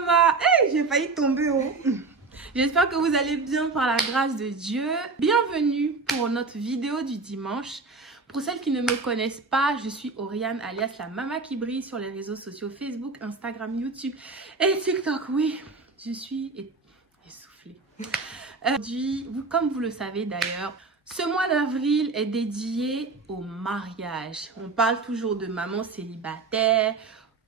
maman. Hey, j'ai failli tomber haut. J'espère que vous allez bien par la grâce de Dieu. Bienvenue pour notre vidéo du dimanche. Pour celles qui ne me connaissent pas, je suis Oriane alias la maman qui brille sur les réseaux sociaux Facebook, Instagram, YouTube et TikTok. Oui, je suis essoufflée. Comme vous le savez d'ailleurs, ce mois d'avril est dédié au mariage. On parle toujours de maman célibataire,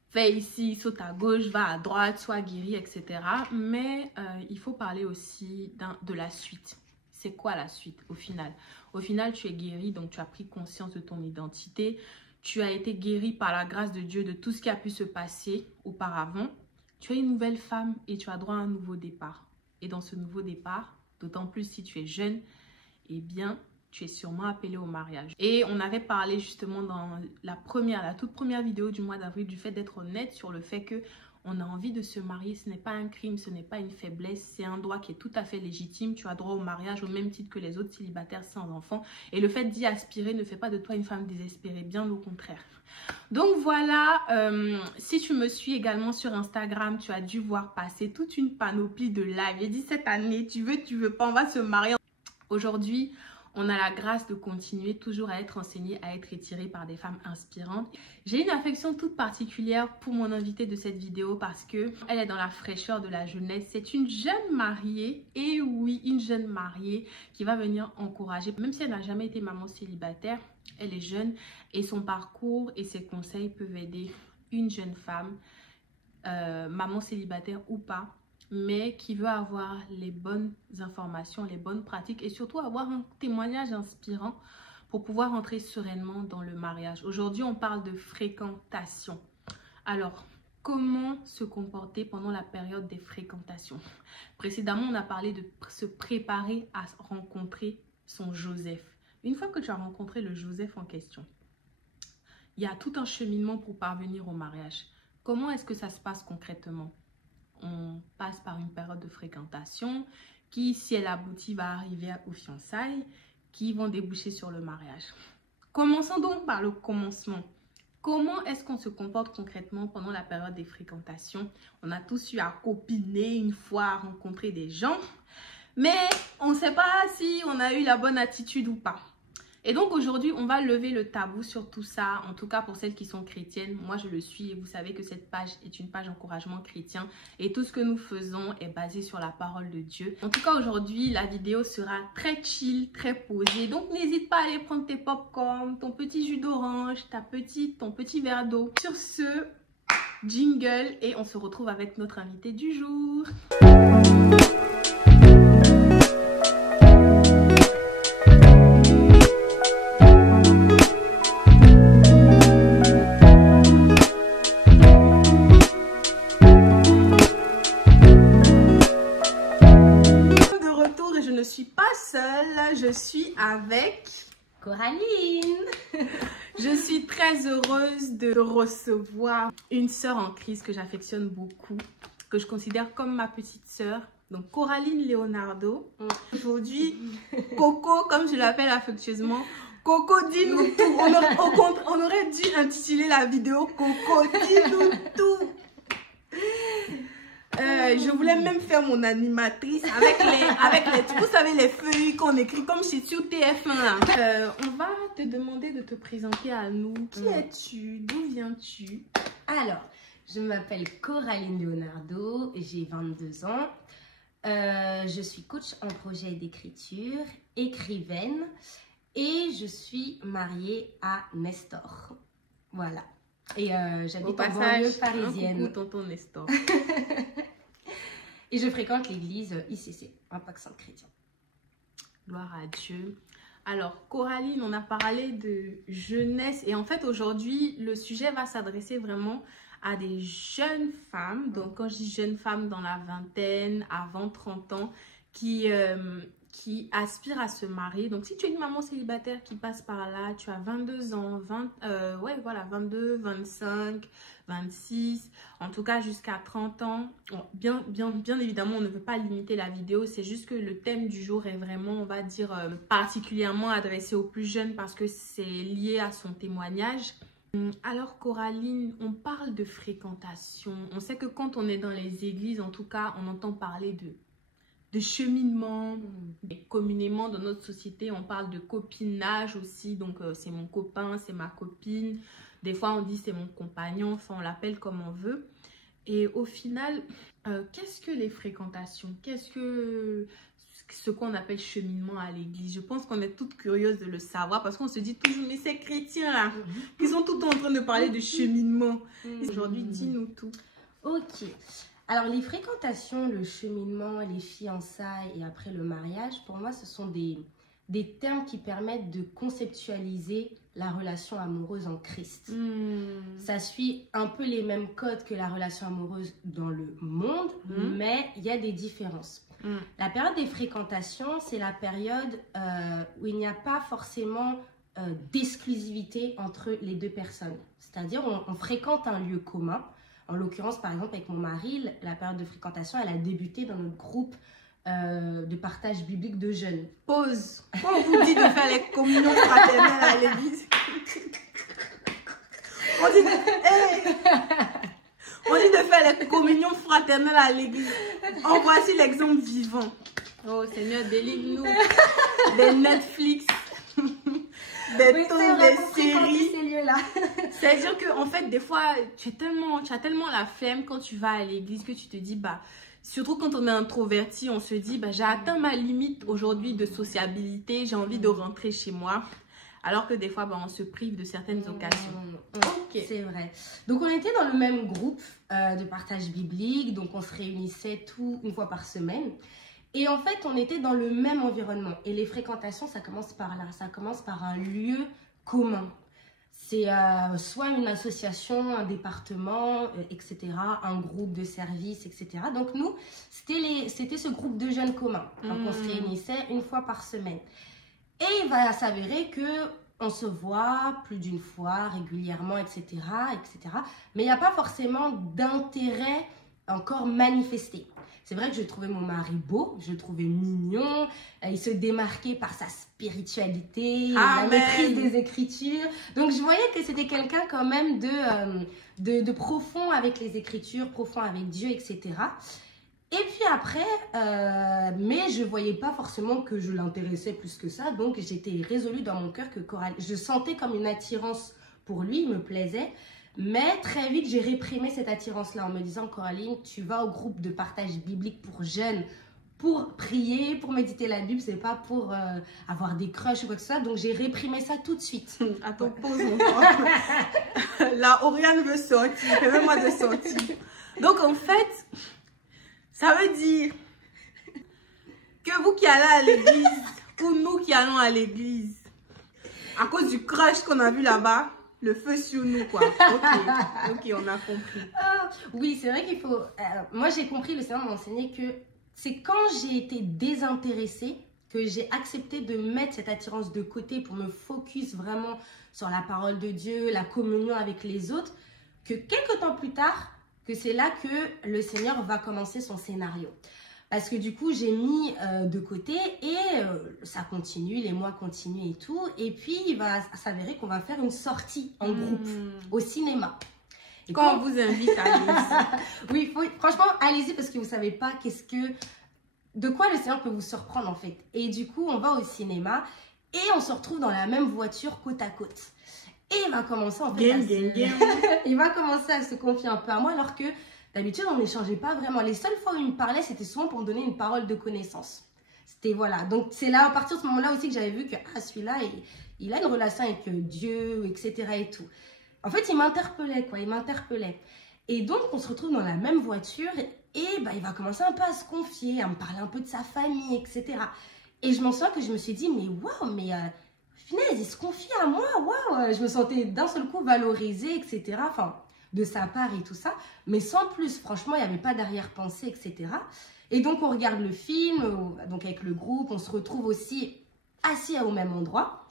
fais ici, saute à gauche, va à droite, sois guérie, etc. Mais il faut parler aussi de la suite. C'est quoi la suite au final? Au final, tu es guéri, donc tu as pris conscience de ton identité. Tu as été guéri par la grâce de Dieu de tout ce qui a pu se passer auparavant. Tu es une nouvelle femme et tu as droit à un nouveau départ. Et dans ce nouveau départ, d'autant plus si tu es jeune, eh bien, tu es sûrement appelé au mariage. Et on avait parlé justement dans la toute première vidéo du mois d'avril du fait d'être honnête sur le fait que on a envie de se marier. Ce n'est pas un crime, ce n'est pas une faiblesse, c'est un droit qui est tout à fait légitime. Tu as droit au mariage au même titre que les autres célibataires sans enfants. Et le fait d'y aspirer ne fait pas de toi une femme désespérée, bien au contraire. Donc voilà, si tu me suis également sur Instagram, tu as dû voir passer toute une panoplie de lives. J'ai dit cette année, tu veux pas, on va se marier. Aujourd'hui, on a la grâce de continuer toujours à être enseigné, à être étiré par des femmes inspirantes. J'ai une affection toute particulière pour mon invitée de cette vidéo parce que elle est dans la fraîcheur de la jeunesse. C'est une jeune mariée, et oui, une jeune mariée qui va venir encourager. Même si elle n'a jamais été maman célibataire, elle est jeune et son parcours et ses conseils peuvent aider une jeune femme, maman célibataire ou pas, mais qui veut avoir les bonnes informations, les bonnes pratiques et surtout avoir un témoignage inspirant pour pouvoir entrer sereinement dans le mariage. Aujourd'hui, on parle de fréquentation. Alors, comment se comporter pendant la période des fréquentations? Précédemment, on a parlé de se préparer à rencontrer son Joseph. Une fois que tu as rencontré le Joseph en question, il y a tout un cheminement pour parvenir au mariage. Comment est-ce que ça se passe concrètement? On passe par une période de fréquentation qui, si elle aboutit, va arriver aux fiançailles qui vont déboucher sur le mariage. Commençons donc par le commencement. Comment est-ce qu'on se comporte concrètement pendant la période des fréquentations? On a tous eu à copiner une fois, à rencontrer des gens, mais on ne sait pas si on a eu la bonne attitude ou pas. Et donc aujourd'hui, on va lever le tabou sur tout ça, en tout cas pour celles qui sont chrétiennes. Moi, je le suis et vous savez que cette page est une page encouragement chrétien et tout ce que nous faisons est basé sur la parole de Dieu. En tout cas, aujourd'hui, la vidéo sera très chill, très posée. Donc, n'hésite pas à aller prendre tes pop-corn, ton petit jus d'orange, ton petit verre d'eau. Sur ce, jingle et on se retrouve avec notre invité du jour. Je suis avec Coraline. Je suis très heureuse de recevoir une sœur en Christ que j'affectionne beaucoup, que je considère comme ma petite sœur. Donc Coraline Leonardo. Aujourd'hui, Coco, comme je l'appelle affectueusement. Coco, dis-nous tout. On aurait dû intituler la vidéo Coco, dis-nous tout. Je voulais même faire mon animatrice avec les vous savez, les feuilles qu'on écrit comme sur TF1 là. On va te demander de te présenter à nous. Qui es-tu? D'où viens-tu? Alors, je m'appelle Coraline Leonardo, j'ai 22 ans. Je suis coach en projet d'écriture, écrivaine et je suis mariée à Nestor. Voilà. Et j'habite en banlieue parisienne. Un coucou, tonton Nestor. Et je fréquente l'église ICC, Impact Saint Chrétien. Gloire à Dieu. Alors, Coraline, on a parlé de jeunesse. Et en fait, aujourd'hui, le sujet va s'adresser vraiment à des jeunes femmes. Donc, quand je dis jeunes femmes dans la vingtaine, avant 30 ans, qui aspirent à se marier. Donc, si tu es une maman célibataire qui passe par là, tu as 22 ans, 22, 25, 26, en tout cas jusqu'à 30 ans. Bien évidemment, on ne veut pas limiter la vidéo. C'est juste que le thème du jour est vraiment, on va dire, particulièrement adressé aux plus jeunes parce que c'est lié à son témoignage. Alors Coraline, on parle de fréquentation. On sait que quand on est dans les églises, en tout cas, on entend parler de cheminement. Et communément, dans notre société, on parle de copinage aussi. Donc, c'est mon copain, c'est ma copine. Des fois, on dit c'est mon compagnon. Enfin, on l'appelle comme on veut. Et au final, qu'est-ce que les fréquentations? Qu'est-ce que ce qu'on appelle cheminement à l'église? Je pense qu'on est toutes curieuses de le savoir parce qu'on se dit toujours, mais ces chrétiens-là, qui sont tout le temps en train de parler de cheminement. Aujourd'hui, dis-nous tout. Ok. Alors, les fréquentations, le cheminement, les fiançailles et après le mariage, pour moi, ce sont des termes qui permettent de conceptualiser la relation amoureuse en Christ. Ça suit un peu les mêmes codes que la relation amoureuse dans le monde, mais il y a des différences. La période des fréquentations, c'est la période où il n'y a pas forcément d'exclusivité entre les deux personnes. C'est-à-dire, on fréquente un lieu commun. En l'occurrence, par exemple, avec mon mari, la période de fréquentation, elle a débuté dans notre groupe de partage biblique de jeunes. Pause. Quand on vous dit de faire les communions fraternelles à l'église, on dit de faire les communions fraternelles à l'église. En voici l'exemple vivant. Oh Seigneur, délivre-nous des Netflix, des tons, des séries. C'est-à-dire que en fait, des fois, tu as tellement la flemme quand tu vas à l'église que tu te dis, bah, surtout quand on est introverti, on se dit, bah, j'ai atteint ma limite aujourd'hui de sociabilité, j'ai envie de rentrer chez moi. Alors que des fois, bah, on se prive de certaines occasions. Okay. C'est vrai. Donc, on était dans le même groupe de partage biblique. Donc, on se réunissait une fois par semaine. Et en fait, on était dans le même environnement. Et les fréquentations, ça commence par là. Ça commence par un lieu commun. C'est soit une association, un département, etc., un groupe de services, etc. Donc, nous, c'était ce groupe de jeunes communs. Donc, on se réunissait une fois par semaine. Et il va s'avérer qu'on se voit plus d'une fois, régulièrement, etc., etc. Mais il n'y a pas forcément d'intérêt encore manifesté. C'est vrai que je trouvais mon mari beau, je le trouvais mignon, il se démarquait par sa spiritualité, la maîtrise des Écritures. Donc, je voyais que c'était quelqu'un quand même de profond avec les Écritures, profond avec Dieu, etc. Et puis après, mais je ne voyais pas forcément que je l'intéressais plus que ça. Donc, j'étais résolue dans mon cœur que Coraline, je sentais comme une attirance pour lui, il me plaisait. Mais très vite, j'ai réprimé cette attirance-là en me disant, Coraline, tu vas au groupe de partage biblique pour jeunes, pour prier, pour méditer la Bible, c'est pas pour avoir des crushs ou quoi que ce soit. Donc, j'ai réprimé ça tout de suite. Attends, pause encore. Là, Oriane veut sortir. Permets-moi de sortir. Donc, en fait, ça veut dire que vous qui allez à l'église ou nous qui allons à l'église, à cause du crush qu'on a vu là-bas, le feu sur nous, quoi. Ok, on a compris. Oui, c'est vrai qu'il faut... moi, j'ai compris, le Seigneur m'a enseigné que c'est quand j'ai été désintéressée que j'ai accepté de mettre cette attirance de côté pour me focus vraiment sur la parole de Dieu, la communion avec les autres, que quelques temps plus tard, que c'est là que le Seigneur va commencer son scénario. Parce que du coup, j'ai mis de côté et ça continue, les mois continuent et tout. Et puis, il va s'avérer qu'on va faire une sortie en groupe au cinéma. Et quand on vous invite, allez-y. Oui, franchement, allez-y parce que vous ne savez pas de quoi le Seigneur peut vous surprendre en fait. Et du coup, on va au cinéma et on se retrouve dans la même voiture côte à côte. Et il va commencer en fait il va commencer à se confier un peu à moi alors que d'habitude, on n'échangeait pas vraiment. Les seules fois où il me parlait, c'était souvent pour me donner une parole de connaissance. C'était voilà. Donc, c'est là, à partir de ce moment-là aussi que j'avais vu que celui-là, il a une relation avec Dieu, etc. et tout. En fait, il m'interpellait, quoi. Il m'interpellait. Et donc, on se retrouve dans la même voiture et bah, il va commencer un peu à se confier, à me parler un peu de sa famille, etc. Et je m'en souviens que je me suis dit, mais waouh, mais finalement, il se confie à moi, waouh. Je me sentais d'un seul coup valorisée, etc. Enfin, de sa part et tout ça, mais sans plus, franchement, il n'y avait pas d'arrière-pensée, etc. Et donc, on regarde le film, donc avec le groupe, on se retrouve aussi assis au même endroit.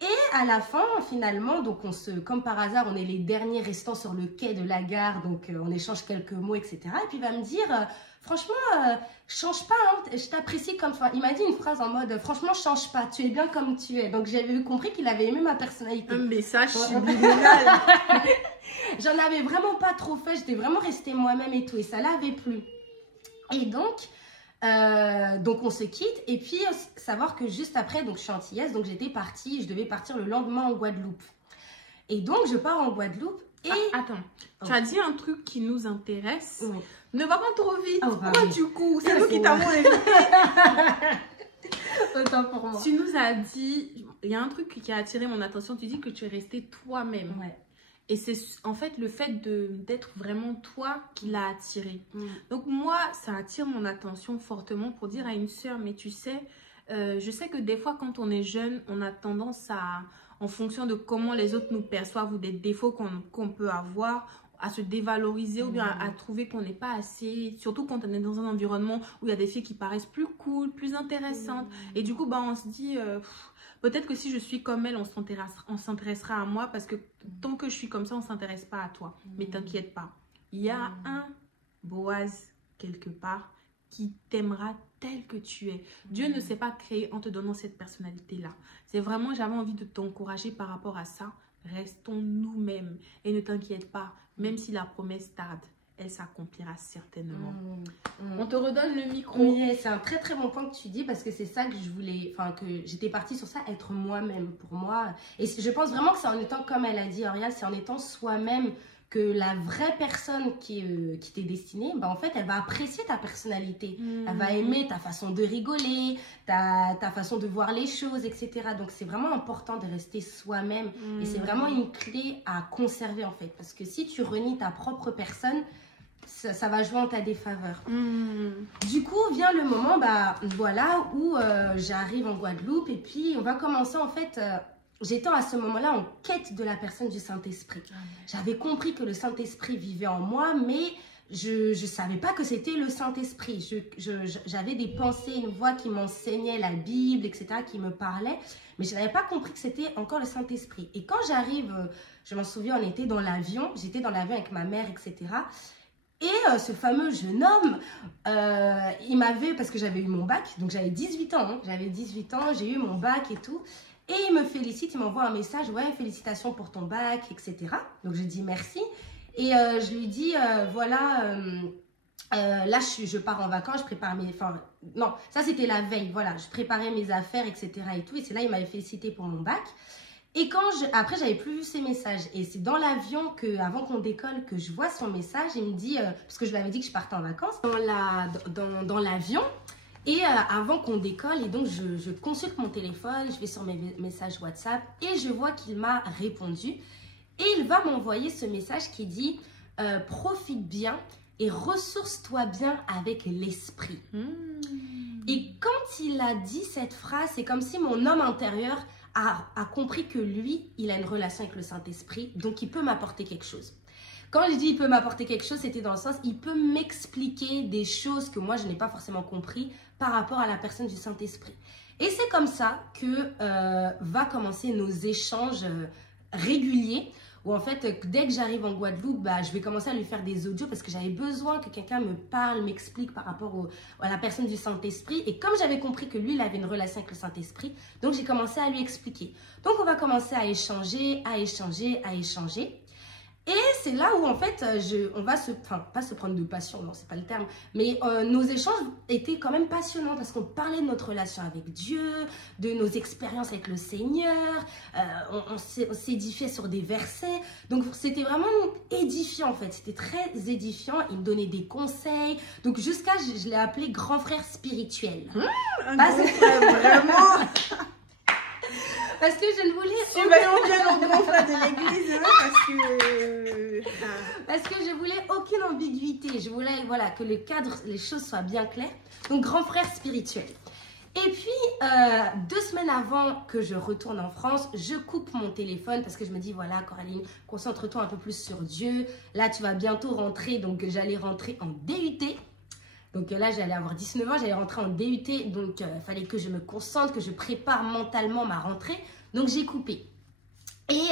Et à la fin, finalement, donc comme par hasard, on est les derniers restants sur le quai de la gare, donc on échange quelques mots, etc. Et puis il va me dire, franchement, change pas, hein, je t'apprécie comme toi. Il m'a dit une phrase en mode, franchement, change pas, tu es bien comme tu es. Donc j'avais compris qu'il avait aimé ma personnalité. Un message subliminal. J'en avais vraiment pas trop fait, j'étais vraiment restée moi-même et tout, et ça l'avait plu. Et donc on se quitte, et puis savoir que juste après, donc je suis antillaise, donc j'étais partie, je devais partir le lendemain en Guadeloupe. Et donc je pars en Guadeloupe et... Attends, tu as dit un truc qui nous intéresse. Oui. Ne va pas trop vite. Bah Pourquoi oui. du coup? C'est nous qui t'avons invité. Autant pour moi. Tu nous as dit, il y a un truc qui a attiré mon attention, tu dis que tu es restée toi-même. Ouais. Et c'est en fait le fait d'être vraiment toi qui l'a attiré. Donc moi, ça attire mon attention fortement pour dire à une sœur, mais tu sais, je sais que des fois quand on est jeune, on a tendance à, en fonction de comment les autres nous perçoivent ou des défauts qu'on peut avoir, à se dévaloriser ou bien à trouver qu'on n'est pas assez, surtout quand on est dans un environnement où il y a des filles qui paraissent plus cool, plus intéressantes. Et du coup, bah, on se dit... peut-être que si je suis comme elle, on s'intéressera à moi parce que tant que je suis comme ça, on ne s'intéresse pas à toi. Mais t'inquiète pas, il y a un Boaz quelque part qui t'aimera tel que tu es. Dieu ne s'est pas créé en te donnant cette personnalité-là. C'est vraiment, j'avais envie de t'encourager par rapport à ça. Restons nous-mêmes et ne t'inquiète pas, même si la promesse tarde, elle s'accomplira certainement. On te redonne le micro. Oui, c'est un très très bon point que tu dis parce que c'est ça que je voulais, enfin que j'étais partie sur ça, être moi-même pour moi. Et je pense vraiment que c'est en étant, comme elle a dit Oriane, c'est en étant soi-même que la vraie personne qui t'est destinée, bah en fait, elle va apprécier ta personnalité. Elle va aimer ta façon de rigoler, ta façon de voir les choses, etc. Donc, c'est vraiment important de rester soi-même. Et c'est vraiment une clé à conserver, en fait. Parce que si tu renies ta propre personne, ça va jouer en ta défaveur. Du coup, vient le moment, bah, voilà, où j'arrive en Guadeloupe. Et puis, on va commencer, en fait... J'étais à ce moment-là en quête de la personne du Saint-Esprit. J'avais compris que le Saint-Esprit vivait en moi, mais je ne savais pas que c'était le Saint-Esprit. J'avais des pensées, une voix qui m'enseignait la Bible, etc., qui me parlait, mais je n'avais pas compris que c'était encore le Saint-Esprit. Et quand j'arrive, je m'en souviens, on était dans l'avion, j'étais dans l'avion avec ma mère, etc., et ce fameux jeune homme, il m'avait, parce que j'avais eu mon bac, donc j'avais 18 ans, hein, j'avais 18 ans, j'ai eu mon bac et tout. Et il me félicite, il m'envoie un message, ouais, félicitations pour ton bac, etc. Donc je dis merci. Et je lui dis, voilà, là je pars en vacances, je prépare mes... Enfin, non, ça c'était la veille, voilà, je préparais mes affaires, etc. et tout. Et c'est là, il m'avait félicité pour mon bac. Et après, j'avais plus vu ses messages. Et c'est dans l'avion, avant qu'on décolle, que je vois son message. Il me dit, parce que je lui avais dit que je partais en vacances, dans l'avion. Et avant qu'on décolle, et donc je consulte mon téléphone, je vais sur mes messages WhatsApp et je vois qu'il m'a répondu. Et il va m'envoyer ce message qui dit « Profite bien et ressource-toi bien avec l'esprit ». Et quand il a dit cette phrase, c'est comme si mon homme intérieur a compris que lui, il a une relation avec le Saint-Esprit, donc il peut m'apporter quelque chose. Quand je dis il peut m'apporter quelque chose, c'était dans le sens, il peut m'expliquer des choses que moi, je n'ai pas forcément compris par rapport à la personne du Saint-Esprit. Et c'est comme ça que va commencer nos échanges réguliers, où en fait, dès que j'arrive en Guadeloupe, bah, je vais commencer à lui faire des audios parce que j'avais besoin que quelqu'un me parle, m'explique par rapport à la personne du Saint-Esprit. Et comme j'avais compris que lui, il avait une relation avec le Saint-Esprit, donc j'ai commencé à lui expliquer. Donc on va commencer à échanger, à échanger, à échanger. Et c'est là où en fait, on va pas se prendre de passion, non, c'est pas le terme, mais nos échanges étaient quand même passionnants parce qu'on parlait de notre relation avec Dieu, de nos expériences avec le Seigneur, on s'édifiait sur des versets, donc c'était vraiment édifiant en fait, c'était très édifiant, il me donnait des conseils, donc jusqu'à, je l'ai appelé grand frère spirituel. Un grand frère, vraiment. Parce que je ne voulais... Surveillons bien nos grands frères de l'église, parce que je voulais aucune ambiguïté. Je voulais, voilà, que le cadre, les choses soient bien claires. Donc, grand frère spirituel. Et puis, 2 semaines avant que je retourne en France, je coupe mon téléphone parce que je me dis, voilà, Coraline, concentre-toi un peu plus sur Dieu. Là, tu vas bientôt rentrer. Donc, j'allais rentrer en DUT. Donc là, j'allais avoir 19 ans, j'allais rentrer en DUT, donc il fallait que je me concentre, que je prépare mentalement ma rentrée. Donc j'ai coupé. Et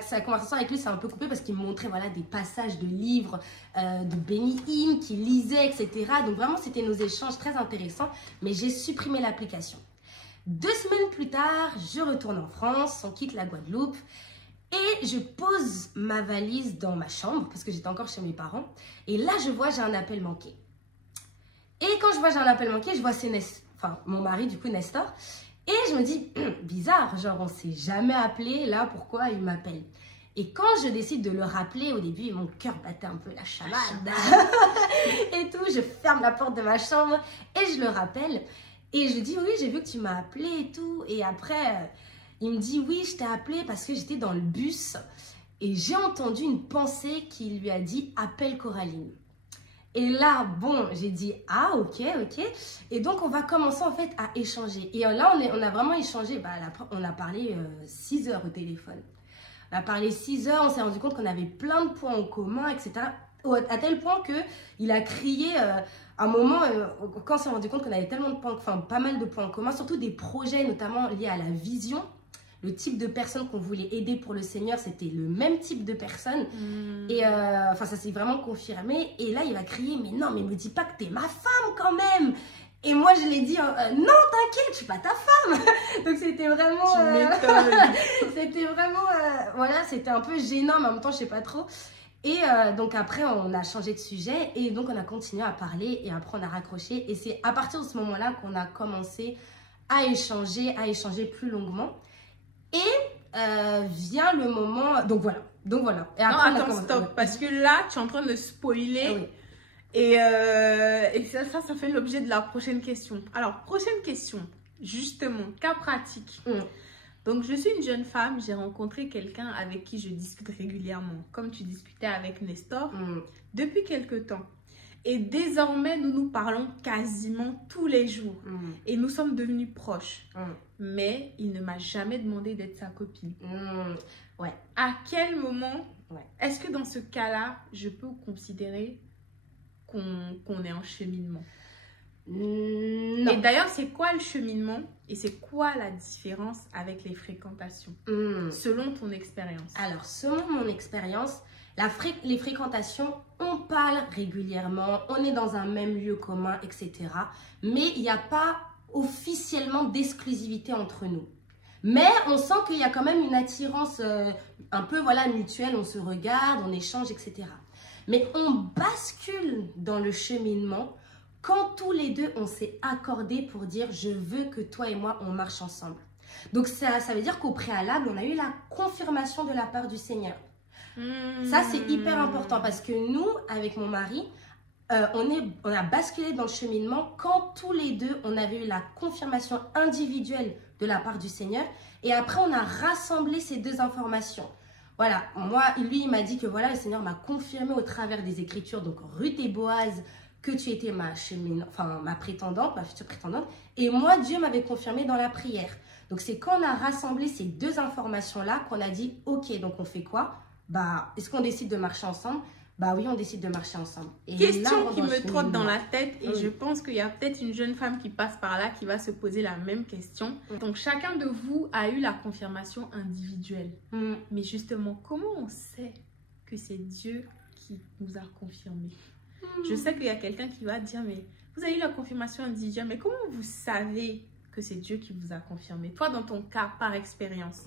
sa conversation avec lui s'est un peu coupée parce qu'il me montrait voilà, des passages de livres de Benny Hinn qu'il lisait, etc. Donc vraiment, c'était nos échanges très intéressants. Mais j'ai supprimé l'application. 2 semaines plus tard, je retourne en France, on quitte la Guadeloupe. Et je pose ma valise dans ma chambre parce que j'étais encore chez mes parents. Et là, je vois, j'ai un appel manqué. Et quand je vois j'ai un appel manqué, je vois c'est mon mari, du coup, Nestor. Et je me dis, bizarre, genre on s'est jamais appelé, là pourquoi il m'appelle? Et quand je décide de le rappeler, au début, mon cœur battait un peu la chamade. Et tout, je ferme la porte de ma chambre et je le rappelle. Et je lui dis, oui, j'ai vu que tu m'as appelé et tout. Et après, il me dit, oui, je t'ai appelé parce que j'étais dans le bus. Et j'ai entendu une pensée qui lui a dit, appelle Coraline. Et là, bon, j'ai dit, ah, ok. Et donc, on va commencer en fait à échanger. Et là, on a vraiment échangé. On a parlé 6 heures au téléphone. On a parlé 6 heures. On s'est rendu compte qu'on avait plein de points en commun, etc. À tel point qu'il a crié un moment, quand on s'est rendu compte qu'on avait tellement de points, enfin, pas mal de points en commun, surtout des projets, notamment liés à la vision. Le type de personne qu'on voulait aider pour le Seigneur, c'était le même type de personne. Et ça s'est vraiment confirmé. Et là, il a crié, mais non, mais me dis pas que t'es ma femme quand même. Et moi, je l'ai dit, non, t'inquiète, je suis pas ta femme. Donc, c'était vraiment... Tu m'étonnes. C'était vraiment... voilà, c'était un peu gênant, mais en même temps, je sais pas trop. Et donc, après, on a changé de sujet. Et donc, on a continué à parler. Et après, on a raccroché. Et c'est à partir de ce moment-là qu'on a commencé à échanger plus longuement. Et vient le moment... Donc voilà. Et après, non, attends, stop. Parce que là, tu es en train de spoiler. Oui. Et ça fait l'objet de la prochaine question. Alors, prochaine question. Justement, cas pratique. Donc, je suis une jeune femme. J'ai rencontré quelqu'un avec qui je discute régulièrement. Comme tu discutais avec Nestor. Depuis quelque temps. Et désormais, nous nous parlons quasiment tous les jours. Et nous sommes devenus proches. Mais il ne m'a jamais demandé d'être sa copine. Ouais. À quel moment, est-ce que dans ce cas-là, je peux considérer qu'on est en cheminement? Non. Et d'ailleurs, c'est quoi le cheminement? Et c'est quoi la différence avec les fréquentations? Selon ton expérience. Alors, selon mon expérience, les fréquentations, on parle régulièrement, on est dans un même lieu commun, etc. Mais il n'y a pas officiellement d'exclusivité entre nous. Mais on sent qu'il y a quand même une attirance un peu mutuelle, on se regarde, on échange, etc. Mais on bascule dans le cheminement quand tous les deux on s'est accordé pour dire je veux que toi et moi on marche ensemble. Donc ça veut dire qu'au préalable, on a eu la confirmation de la part du Seigneur. Ça, c'est hyper important parce que nous, avec mon mari, on a basculé dans le cheminement quand tous les deux, on avait eu la confirmation individuelle de la part du Seigneur. Et après, on a rassemblé ces deux informations. Voilà, moi, lui, il m'a dit que voilà, le Seigneur m'a confirmé au travers des Écritures, donc Ruth et Boaz, que tu étais ma prétendante, ma future prétendante. Et moi, Dieu m'avait confirmé dans la prière. Donc, c'est quand on a rassemblé ces deux informations-là qu'on a dit, ok, donc on fait quoi? Est-ce qu'on décide de marcher ensemble? Oui, on décide de marcher ensemble. Et question qui me trotte dans la tête et je pense qu'il y a peut-être une jeune femme qui passe par là qui va se poser la même question. Donc, chacun de vous a eu la confirmation individuelle. Mais justement, comment on sait que c'est Dieu qui nous a confirmé? Je sais qu'il y a quelqu'un qui va dire, mais vous avez eu la confirmation individuelle, mais comment vous savez que c'est Dieu qui vous a confirmé? Toi, dans ton cas, par expérience,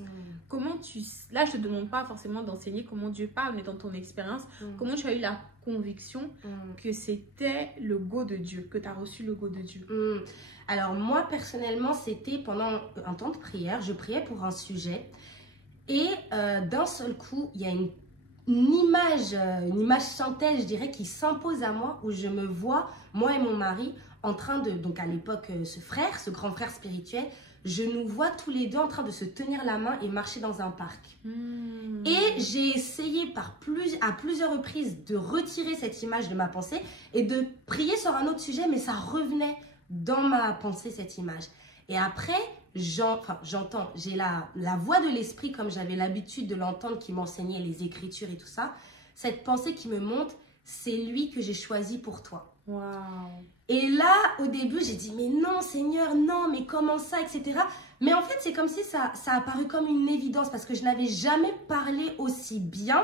comment tu... Là, je ne te demande pas forcément d'enseigner comment Dieu parle, mais dans ton expérience, comment tu as eu la conviction que c'était le go de Dieu, que tu as reçu le go de Dieu? Alors, moi, personnellement, c'était pendant un temps de prière. Je priais pour un sujet et d'un seul coup, il y a une image synthèse, je dirais, qui s'impose à moi, où je me vois, moi et mon mari, en train de, donc à l'époque, ce grand frère spirituel, je nous vois tous les deux en train de se tenir la main et marcher dans un parc. Et j'ai essayé à plusieurs reprises de retirer cette image de ma pensée et de prier sur un autre sujet, mais ça revenait dans ma pensée, cette image. Et après, j'entends, j'ai la voix de l'esprit, comme j'avais l'habitude de l'entendre, qui m'enseignait les Écritures et tout ça. Cette pensée qui me monte, c'est lui que j'ai choisi pour toi. Waouh. Et là, au début, j'ai dit, mais non, Seigneur, non, mais comment ça, etc. Mais en fait, c'est comme si ça a paru comme une évidence parce que je n'avais jamais parlé aussi bien,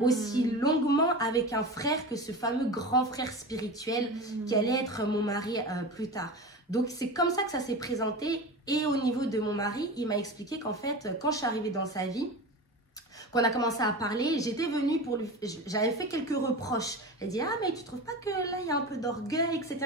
aussi longuement avec un frère que ce fameux grand frère spirituel qui allait être mon mari plus tard. Donc, c'est comme ça que ça s'est présenté. Et au niveau de mon mari, il m'a expliqué qu'en fait, quand je suis arrivée dans sa vie, qu'on a commencé à parler, j'étais venue pour lui... J'avais fait quelques reproches. Elle dit, ah, mais tu trouves pas que là, il y a un peu d'orgueil, etc.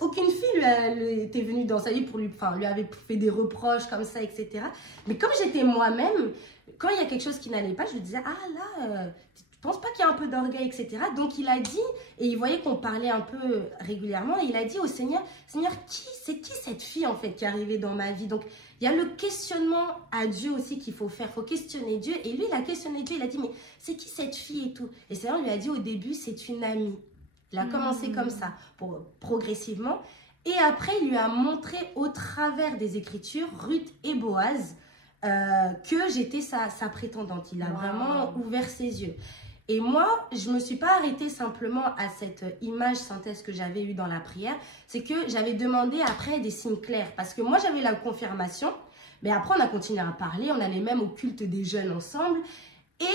Aucune fille était venue dans sa vie pour lui... Enfin, lui avait fait des reproches comme ça, etc. Mais comme j'étais moi-même, quand il y a quelque chose qui n'allait pas, je lui disais, ah là, tu penses pas qu'il y a un peu d'orgueil, etc. Donc, il a dit, et il voyait qu'on parlait un peu régulièrement, et il a dit au Seigneur, Seigneur, c'est qui cette fille, en fait, qui est arrivée dans ma vie? Donc, il y a le questionnement à Dieu aussi qu'il faut faire. Il faut questionner Dieu. Et lui, il a questionné Dieu. Il a dit, mais c'est qui cette fille et tout? Et Seigneur lui a dit au début, c'est une amie. Il a commencé comme ça, progressivement. Et après, il lui a montré au travers des Écritures, Ruth et Boaz, que j'étais sa prétendante. Il a vraiment ouvert ses yeux. Et moi, je ne me suis pas arrêtée simplement à cette image synthèse que j'avais eue dans la prière. C'est que j'avais demandé après des signes clairs. Parce que moi, j'avais la confirmation. Mais après, on a continué à parler. On allait même au culte des jeunes ensemble. Et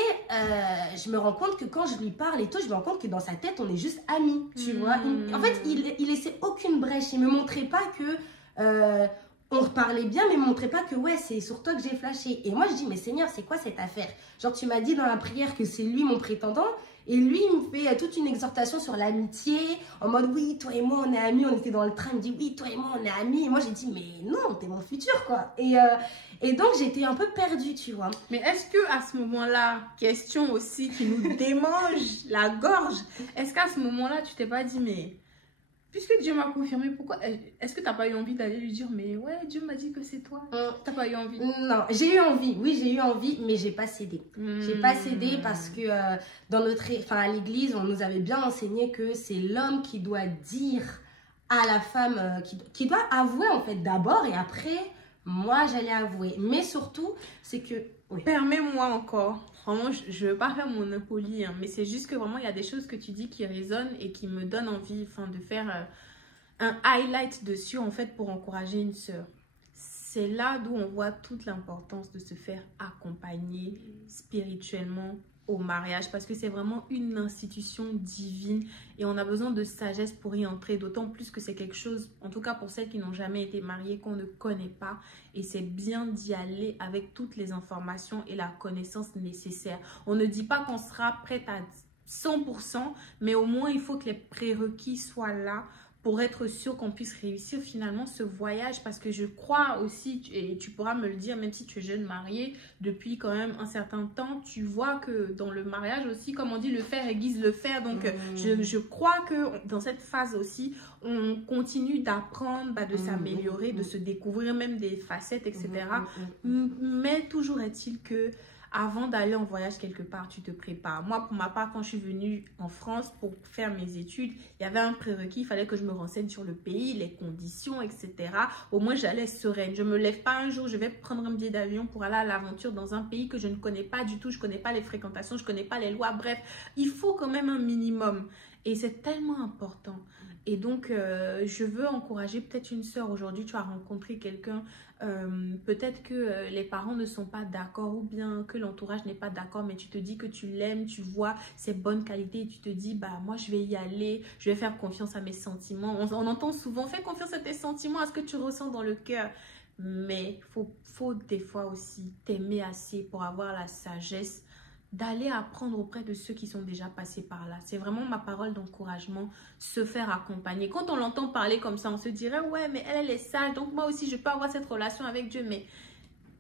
je me rends compte que quand je lui parle et tout, je me rends compte que dans sa tête, on est juste amis. Tu vois. En fait, il laissait aucune brèche. Il ne me montrait pas que... on parlait bien, mais ne montrait pas que ouais, c'est sur toi que j'ai flashé. Et moi, je dis, mais Seigneur, c'est quoi cette affaire? Genre, tu m'as dit dans la prière que c'est lui mon prétendant. Et lui, il me fait toute une exhortation sur l'amitié. En mode, oui, toi et moi, on est amis. On était dans le train. Il me dit, oui, toi et moi, on est amis. Et moi, j'ai dit, mais non, t'es mon futur, quoi. Et donc, j'étais un peu perdue, tu vois. Mais est-ce que à ce moment-là, question aussi qui nous démange la gorge, est-ce qu'à ce moment-là, tu t'es pas dit, mais... Puisque Dieu m'a confirmé, pourquoi est-ce que tu n'as pas eu envie d'aller lui dire, mais ouais, Dieu m'a dit que c'est toi? T'as pas eu envie? Non, j'ai eu envie, oui, j'ai eu envie, mais j'ai pas cédé. J'ai pas cédé parce que dans à l'église, on nous avait bien enseigné que c'est l'homme qui doit dire à la femme, qui doit avouer en fait d'abord et après, moi j'allais avouer. Mais surtout, c'est que... Oui. Permets-moi encore. Vraiment, je ne veux pas faire mon impoli, hein, mais c'est juste que vraiment, il y a des choses que tu dis qui résonnent et qui me donnent envie de faire un highlight dessus, en fait, pour encourager une sœur. C'est là d'où on voit toute l'importance de se faire accompagner spirituellement au mariage, parce que c'est vraiment une institution divine et on a besoin de sagesse pour y entrer, d'autant plus que c'est quelque chose, en tout cas pour celles qui n'ont jamais été mariées, qu'on ne connaît pas, et c'est bien d'y aller avec toutes les informations et la connaissance nécessaire. On ne dit pas qu'on sera prête à 100%, mais au moins il faut que les prérequis soient là pour être sûr qu'on puisse réussir finalement ce voyage, parce que je crois aussi, et tu pourras me le dire, même si tu es jeune mariée, depuis quand même un certain temps, tu vois que dans le mariage aussi, comme on dit, le faire aiguise le faire, donc je crois que dans cette phase aussi, on continue d'apprendre, de s'améliorer, de se découvrir même des facettes, etc. Mais toujours est-il que avant d'aller en voyage quelque part, tu te prépares. Moi, pour ma part, quand je suis venue en France pour faire mes études, il y avait un prérequis. Il fallait que je me renseigne sur le pays, les conditions, etc. Au moins, j'allais sereine. Je ne me lève pas un jour, je vais prendre un billet d'avion pour aller à l'aventure dans un pays que je ne connais pas du tout. Je ne connais pas les fréquentations, je ne connais pas les lois. Bref, il faut quand même un minimum. Et c'est tellement important. Et donc, je veux encourager peut-être une sœur. Aujourd'hui, tu as rencontré quelqu'un, peut-être que les parents ne sont pas d'accord ou bien que l'entourage n'est pas d'accord, mais tu te dis que tu l'aimes, tu vois ses bonnes qualités et tu te dis, moi, je vais y aller, je vais faire confiance à mes sentiments. On entend souvent, fais confiance à tes sentiments, à ce que tu ressens dans le cœur. Mais faut des fois aussi t'aimer assez pour avoir la sagesse d'aller apprendre auprès de ceux qui sont déjà passés par là. C'est vraiment ma parole d'encouragement, se faire accompagner. Quand on l'entend parler comme ça, on se dirait, ouais, mais elle est sage, donc moi aussi, je peux avoir cette relation avec Dieu. Mais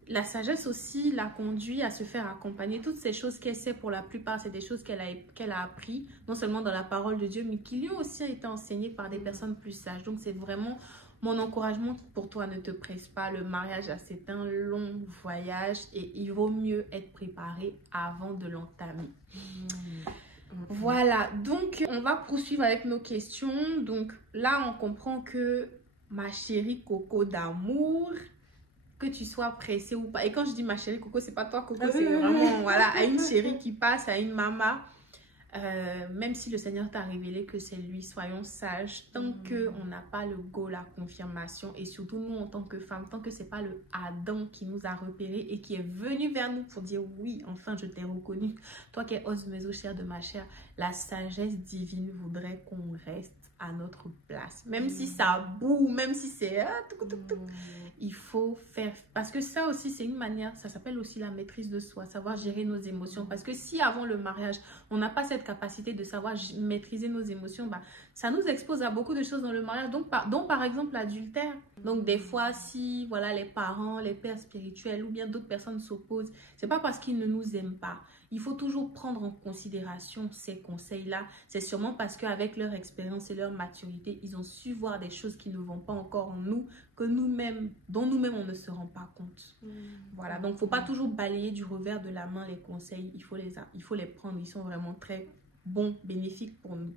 la sagesse aussi l'a conduit à se faire accompagner. Toutes ces choses qu'elle sait, pour la plupart, c'est des choses qu'elle a appris, non seulement dans la parole de Dieu, mais qui lui aussi a été enseignées par des personnes plus sages. Donc, c'est vraiment... mon encouragement pour toi, ne te presse pas. Le mariage, c'est un long voyage et il vaut mieux être préparé avant de l'entamer. Voilà, donc on va poursuivre avec nos questions. Donc là, on comprend que ma chérie Coco d'amour, que tu sois pressée ou pas. Et quand je dis ma chérie Coco, c'est pas toi Coco, c'est vraiment voilà, à une chérie qui passe, à une maman. même si le Seigneur t'a révélé que c'est lui, soyons sages. Tant qu'on n'a pas le go, la confirmation, et surtout nous en tant que femmes, tant que c'est pas le Adam qui nous a repérés et qui est venu vers nous pour dire oui, enfin je t'ai reconnu. Toi qui es os meso, chair de ma chair, la sagesse divine voudrait qu'on reste à notre place. Même si ça boue, même si c'est... il faut faire... Parce que ça aussi, c'est une manière, ça s'appelle aussi la maîtrise de soi, savoir gérer nos émotions. Parce que si avant le mariage, on n'a pas cette capacité de savoir maîtriser nos émotions, bah, ça nous expose à beaucoup de choses dans le mariage, donc par exemple l'adultère. Donc des fois, si voilà, les parents, les pères spirituels ou bien d'autres personnes s'opposent, c'est pas parce qu'ils ne nous aiment pas. Il faut toujours prendre en considération ces conseils-là. C'est sûrement parce qu'avec leur expérience et leur maturité, ils ont su voir des choses qui ne vont pas encore en nous, que nous-mêmes, dont nous-mêmes on ne se rend pas compte. Voilà, donc il ne faut pas toujours balayer du revers de la main les conseils. Il faut les prendre, ils sont vraiment très bons, bénéfiques pour nous.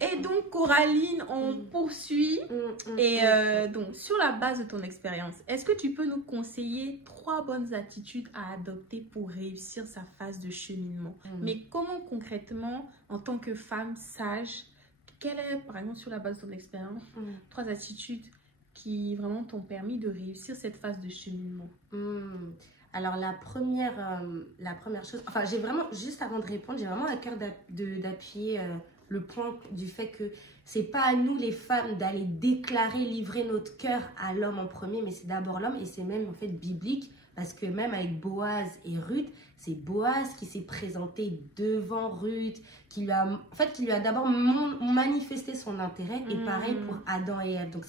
Et donc Coraline, on poursuit. Et donc sur la base de ton expérience, est-ce que tu peux nous conseiller 3 bonnes attitudes à adopter pour réussir sa phase de cheminement? Mais comment concrètement, en tant que femme sage, quelle est, par exemple sur la base de ton expérience, 3 attitudes qui vraiment t'ont permis de réussir cette phase de cheminement? Alors la première chose, enfin j'ai vraiment, juste avant de répondre, j'ai vraiment à cœur d'appuyer le point du fait que c'est pas à nous les femmes d'aller déclarer, livrer notre cœur à l'homme en premier, mais c'est d'abord l'homme, et c'est même en fait biblique, parce que même avec Boaz et Ruth, c'est Boaz qui s'est présenté devant Ruth, qui lui a d'abord manifesté son intérêt, et pareil pour Adam et Ève. Donc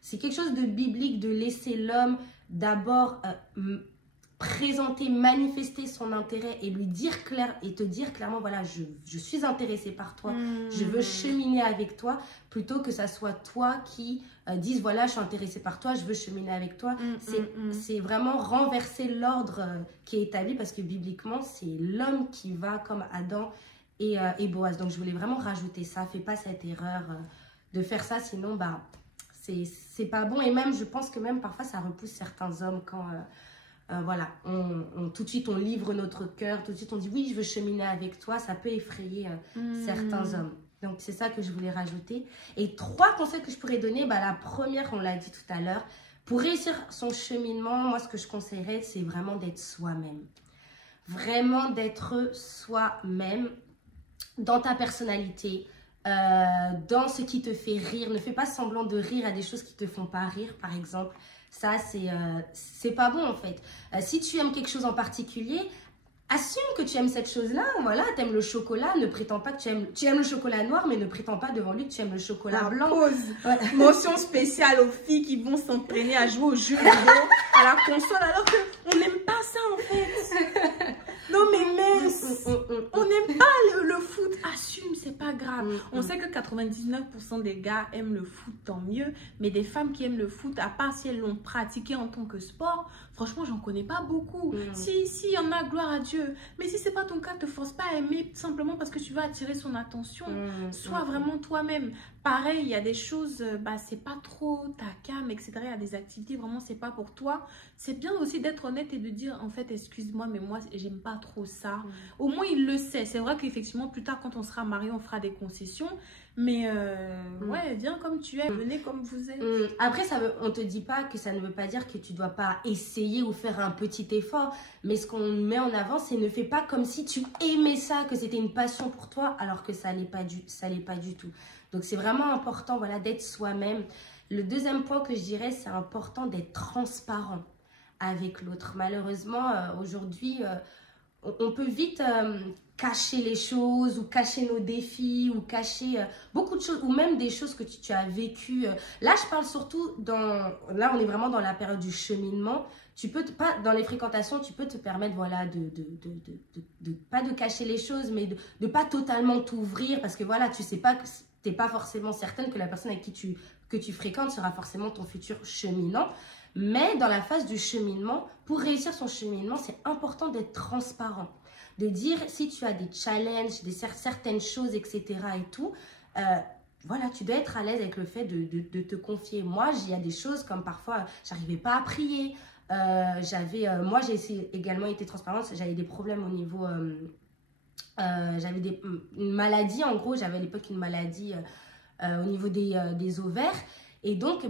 c'est quelque chose de biblique de laisser l'homme d'abord présenter, manifester son intérêt et lui dire te dire clairement, voilà, je suis intéressée par toi, je veux cheminer avec toi, plutôt que ça soit toi qui dise, voilà, je suis intéressée par toi, je veux cheminer avec toi. C'est vraiment renverser l'ordre qui est établi, parce que bibliquement, c'est l'homme qui va comme Adam et Boaz. Donc, je voulais vraiment rajouter ça. Fais pas cette erreur de faire ça, sinon, bah, c'est pas bon. Et même, je pense que même parfois, ça repousse certains hommes quand... voilà, tout de suite on livre notre cœur, tout de suite on dit oui, je veux cheminer avec toi, ça peut effrayer certains hommes. Donc c'est ça que je voulais rajouter. Et 3 conseils que je pourrais donner, bah, la première, on l'a dit tout à l'heure, pour réussir son cheminement, moi ce que je conseillerais, c'est vraiment d'être soi-même. Vraiment d'être soi-même dans ta personnalité, dans ce qui te fait rire. Ne fais pas semblant de rire à des choses qui te font pas rire, par exemple. Ça, c'est pas bon en fait. Si tu aimes quelque chose en particulier, assume que tu aimes cette chose-là. Voilà, tu aimes le chocolat, ne prétends pas que tu aimes le chocolat noir, mais ne prétends pas devant lui que tu aimes le chocolat blanc. Pause. Ouais. Mention spéciale aux filles qui vont s'entraîner à jouer aux jeux vidéo, à la console, alors qu'on n'aime pas ça en fait. Non mais mince, on n'aime pas le foot, assume, c'est pas grave. On sait que 99% des gars aiment le foot, tant mieux. Mais des femmes qui aiment le foot, à part si elles l'ont pratiqué en tant que sport, franchement, j'en connais pas beaucoup. Si y en a, gloire à Dieu. Mais si c'est pas ton cas, te force pas à aimer simplement parce que tu veux attirer son attention. Sois vraiment toi-même. Pareil, il y a des choses, bah, c'est pas trop ta cam, etc. Il y a des activités, vraiment, c'est pas pour toi. C'est bien aussi d'être honnête et de dire, en fait, excuse-moi, mais moi, j'aime pas trop ça. Au moins, il le sait. C'est vrai qu'effectivement, plus tard, quand on sera marié, on fera des concessions. Mais ouais, viens comme tu es, venez comme vous êtes. Après, on te dit pas que ça ne veut pas dire que tu dois pas essayer ou faire un petit effort. Mais ce qu'on met en avant, c'est ne fais pas comme si tu aimais ça, que c'était une passion pour toi, alors que ça l'est pas du tout. Donc, c'est vraiment important, voilà, d'être soi-même. Le deuxième point que je dirais, c'est important d'être transparent avec l'autre. Malheureusement, aujourd'hui, on peut vite cacher les choses ou cacher nos défis ou cacher beaucoup de choses ou même des choses que tu as vécues. Là, je parle surtout là, on est vraiment dans la période du cheminement. Tu peux pas dans les fréquentations, tu peux te permettre voilà de pas de cacher les choses, mais de pas totalement t'ouvrir parce que voilà, tu sais pas que t'es pas forcément certaine que la personne avec qui tu fréquentes sera forcément ton futur cheminant. Mais dans la phase du cheminement, pour réussir son cheminement, c'est important d'être transparent. De dire si tu as des challenges, certaines choses, etc. et tout, voilà, tu dois être à l'aise avec le fait de te confier. Moi, il y a des choses comme parfois, j'arrivais pas à prier. Moi, j'ai également été transparente. J'avais des problèmes J'avais une maladie, en gros, j'avais à l'époque une maladie au niveau des ovaires. Et donc,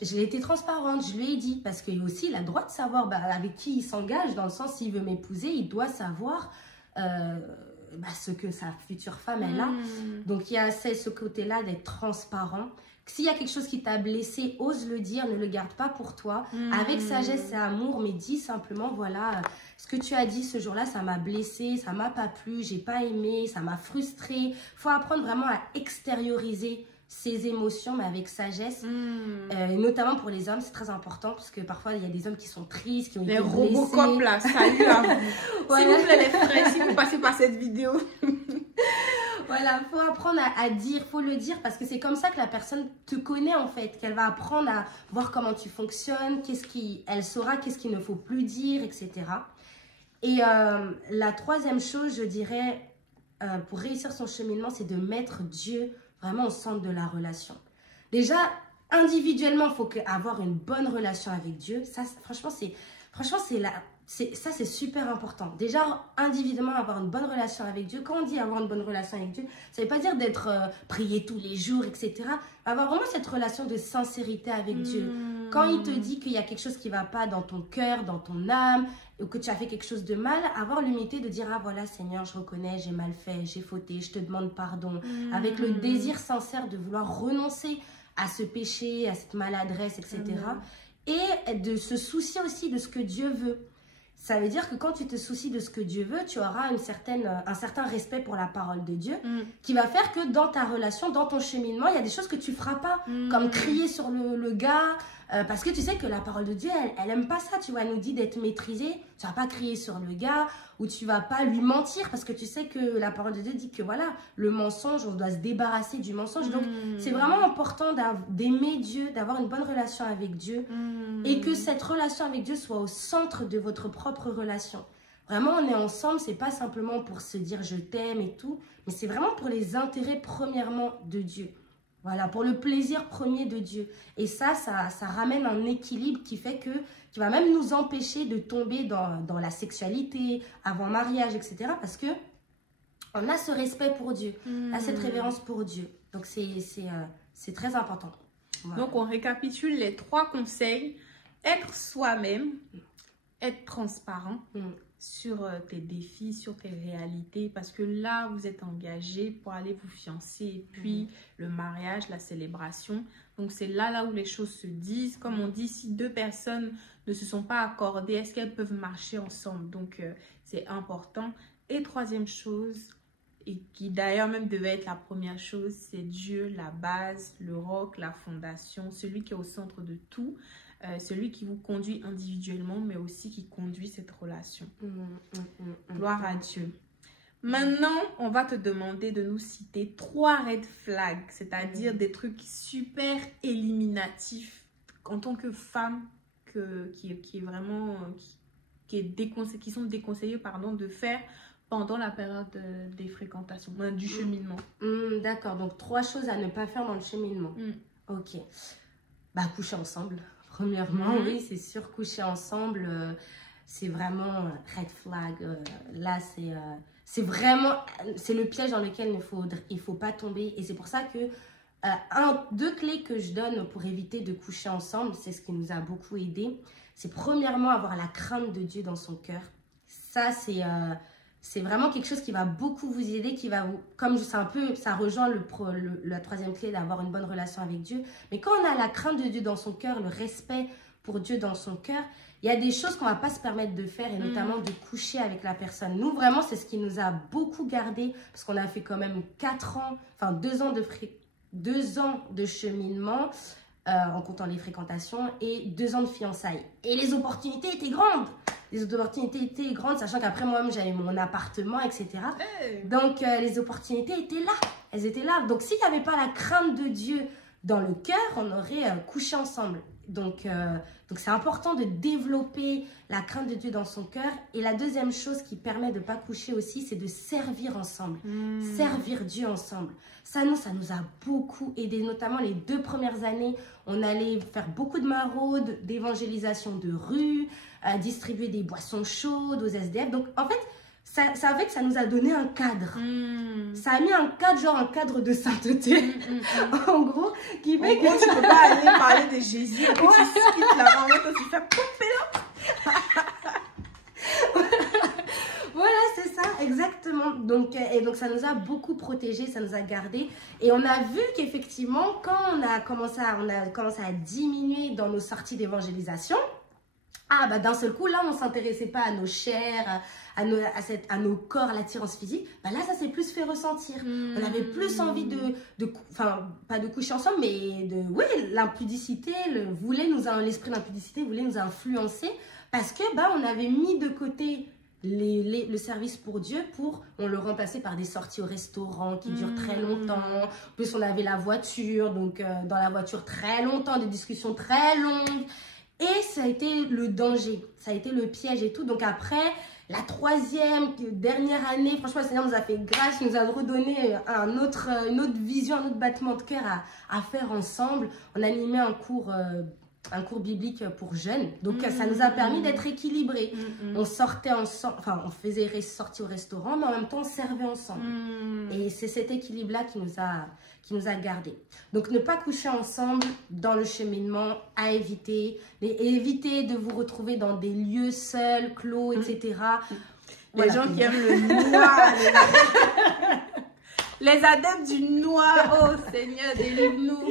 j'ai été transparente, je lui ai dit, parce qu'il aussi, il a le droit de savoir avec qui il s'engage, dans le sens, s'il veut m'épouser, il doit savoir ce que sa future femme, elle a. Donc, il y a ce côté-là d'être transparent. S'il y a quelque chose qui t'a blessé, ose le dire, ne le garde pas pour toi. Avec sagesse et amour, mais dis simplement, voilà, ce que tu as dit ce jour-là, ça m'a blessé, ça m'a pas plu, j'ai pas aimé, ça m'a frustré. Il faut apprendre vraiment à extérioriser ses émotions, mais avec sagesse. Notamment pour les hommes, c'est très important, parce que parfois, il y a des hommes qui sont tristes, qui ont été blessés. Les Robocop, là, salut à vous. Voilà. S'il vous plaît, les frères, si vous passez par cette vidéo. Voilà, faut apprendre à dire, faut le dire, parce que c'est comme ça que la personne te connaît, en fait, qu'elle va apprendre à voir comment tu fonctionnes, elle saura qu'est-ce qu'il ne faut plus dire, etc. Et la troisième chose, je dirais, pour réussir son cheminement, c'est de mettre Dieu vraiment au centre de la relation. Déjà, individuellement, il faut avoir une bonne relation avec Dieu. Ça, franchement, c'est super important. Déjà, individuellement, avoir une bonne relation avec Dieu. Quand on dit avoir une bonne relation avec Dieu, ça ne veut pas dire d'être prié tous les jours, etc. Avoir vraiment cette relation de sincérité avec Dieu. Quand il te dit qu'il y a quelque chose qui ne va pas dans ton cœur, dans ton âme, ou que tu as fait quelque chose de mal, avoir l'humilité de dire, ah voilà Seigneur, je reconnais, j'ai mal fait, j'ai fauté, je te demande pardon. Avec le désir sincère de vouloir renoncer à ce péché, à cette maladresse, etc. Et de se soucier aussi de ce que Dieu veut. Ça veut dire que quand tu te soucies de ce que Dieu veut, tu auras un certain respect pour la parole de Dieu qui va faire que dans ta relation, dans ton cheminement, il y a des choses que tu ne feras pas, comme crier sur le gars, parce que tu sais que la parole de Dieu, elle aime pas ça, tu vois, elle nous dit d'être maîtrisée, tu vas pas crier sur le gars, ou tu vas pas lui mentir, parce que tu sais que la parole de Dieu dit que voilà, le mensonge, on doit se débarrasser du mensonge, donc c'est vraiment important d'aimer Dieu, d'avoir une bonne relation avec Dieu, et que cette relation avec Dieu soit au centre de votre propre relation. Vraiment, on est ensemble, c'est pas simplement pour se dire je t'aime et tout, mais c'est vraiment pour les intérêts premièrement de Dieu. Voilà, pour le plaisir premier de Dieu. Et ça ramène un équilibre qui va même nous empêcher de tomber dans la sexualité, avant mariage, etc. Parce que on a ce respect pour Dieu, on a cette révérence pour Dieu. Donc, c'est très important. Voilà. Donc, on récapitule les 3 conseils. Être soi-même, être transparent sur tes défis, sur tes réalités, parce que là, vous êtes engagé pour aller vous fiancer, et puis le mariage, la célébration. Donc, c'est là où les choses se disent. Comme on dit, si 2 personnes ne se sont pas accordées, est-ce qu'elles peuvent marcher ensemble? Donc, c'est important. Et 3e chose, et qui d'ailleurs même devait être la première chose, c'est Dieu, la base, le roc, la fondation, celui qui est au centre de tout. Celui qui vous conduit individuellement, mais aussi qui conduit cette relation. Gloire à Dieu. Maintenant, on va te demander de nous citer 3 red flags, c'est-à-dire des trucs super éliminatifs en tant que femme qui sont déconseillés de faire pendant la période des fréquentations, du cheminement. D'accord, donc 3 choses à ne pas faire dans le cheminement. Ok. Coucher ensemble. Premièrement, oui, c'est sûr, coucher ensemble, c'est vraiment red flag. Là, c'est le piège dans lequel il faut pas tomber. Et c'est pour ça que 2 clés que je donne pour éviter de coucher ensemble, c'est ce qui nous a beaucoup aidé. C'est premièrement avoir la crainte de Dieu dans son cœur. Ça, c'est vraiment quelque chose qui va beaucoup vous aider, ça rejoint la 3e clé d'avoir une bonne relation avec Dieu. Mais quand on a la crainte de Dieu dans son cœur, le respect pour Dieu dans son cœur, il y a des choses qu'on ne va pas se permettre de faire, et notamment de coucher avec la personne. Nous, vraiment, c'est ce qui nous a beaucoup gardé, parce qu'on a fait quand même 2 ans de cheminement, en comptant les fréquentations, et 2 ans de fiançailles. Et les opportunités étaient grandes. Sachant qu'après moi-même j'avais mon appartement, etc. Donc les opportunités étaient là, elles étaient là. Donc s'il n'y avait pas la crainte de Dieu dans le cœur, on aurait couché ensemble. Donc c'est important de développer la crainte de Dieu dans son cœur. Et la 2e chose qui permet de ne pas coucher aussi, c'est de servir ensemble, servir Dieu ensemble. Ça nous a beaucoup aidé, notamment les 2 premières années. On allait faire beaucoup de maraudes, d'évangélisation de rue, distribuer des boissons chaudes aux SDF. Donc en fait, ça nous a donné un cadre. Ça a mis un cadre, genre un cadre de sainteté, en gros, qui fait que... tu peux pas aller parler de Jésus et puis tu quittes la rencontre, tu fais pomper là. Voilà, c'est ça, exactement. Donc ça nous a beaucoup protégés, ça nous a gardés. Et on a vu qu'effectivement, quand on a commencé à diminuer dans nos sorties d'évangélisation, d'un seul coup, là, on ne s'intéressait pas à nos chairs, à nos corps, à l'attirance physique. Là, ça s'est plus fait ressentir. On avait plus envie enfin, pas de coucher ensemble, mais l'impudicité, l'esprit d'impudicité voulait nous influencer parce que, on avait mis de côté le service pour Dieu on le remplaçait par des sorties au restaurant qui durent très longtemps. En plus, on avait la voiture, donc dans la voiture très longtemps, des discussions très longues. Et ça a été le danger, ça a été le piège et tout. Donc après, la troisième, dernière année, franchement, le Seigneur nous a fait grâce, il nous a redonné une autre vision, un autre battement de cœur à faire ensemble. On animait un cours biblique pour jeunes. Donc ça nous a permis d'être équilibrés. On sortait ensemble, enfin on faisait sortir au restaurant, mais en même temps on servait ensemble. Et c'est cet équilibre-là qui nous a gardés. Donc ne pas coucher ensemble dans le cheminement, à éviter. Et éviter de vous retrouver dans des lieux seuls, clos, etc. Les gens qui aiment le noir, les adeptes du noir, oh Seigneur, délivre-nous.